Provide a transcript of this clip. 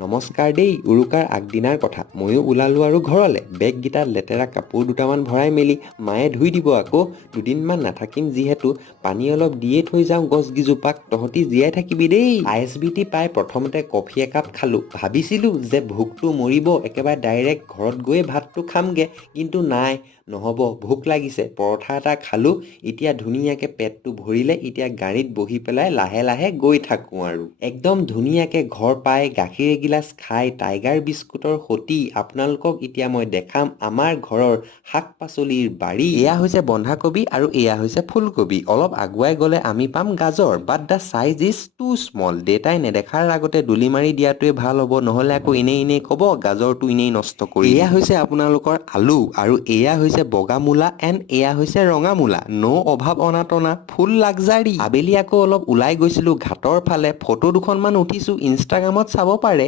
নমস্কাৰ দেই, উৰুকাৰ আগদিনাৰ কথা। ময়ো ওলালোঁ আৰু ঘৰলে। বেগকেইটাত লেতেৰা কাপোৰ দুটামান ভৰাই মেলি মায়ে ধুই দিব আকৌ। দুদিনমান নাথাকিম যিহেতু পানী অলপ দিয়ে থৈ যাওঁ গছকেইজোপাক। তহঁতি জীয়াই থাকিবি দেই। ISBT পাই প্ৰথমতে কফি একাপ খালোঁ। ভাবিছিলোঁ যে ভোকটো মৰিব, একেবাৰে ডাইৰেক্ট ঘৰত গৈয়ে ভাতটো খামগে। কিন্তু নাই, নহ'ব, ভোক লাগিছে। পৰঠা এটা খালোঁ, এতিয়া ধুনীয়াকে পেটটো ভৰিলে। এতিয়া গাড়ীত বহি পেলাই লাহে লাহে গৈ থাকোঁ আৰু। একদম ধুনীয়াকে ঘৰ পাই গাখীৰ এগিলাচ খাই টাইগাৰ বিস্কুটৰ সতি আপোনালোকক এতিয়া মই দেখাম আমাৰ ঘৰৰ শাক পাচলিৰ বাৰী। এয়া হৈছে বন্ধাকবি আৰু এয়া হৈছে ফুলকবি। অলপ আগুৱাই গ'লে আমি পাম গাজৰ, but the size is too small. দেউতাই নেদেখাৰ আগতে দুলি মাৰি দিয়াটোৱে ভাল হ'ব, নহ'লে আকৌ এনেই ক'ব গাজৰটো এনেই নষ্ট কৰি। এয়া হৈছে আপোনালোকৰ আলু আৰু এয়া হৈছে বগা মূলা এণ্ড এয়া হৈছে ৰঙা মূলা। ন' অভাৱ অনাটনা, ফুল লাক্সাৰি। আবেলি আকৌ অলপ ওলাই গৈছিলোঁ ঘাটৰ ফালে, ফটো দুখনমান উঠিছোঁ, ইনষ্টাগ্ৰামত চাব পাৰে।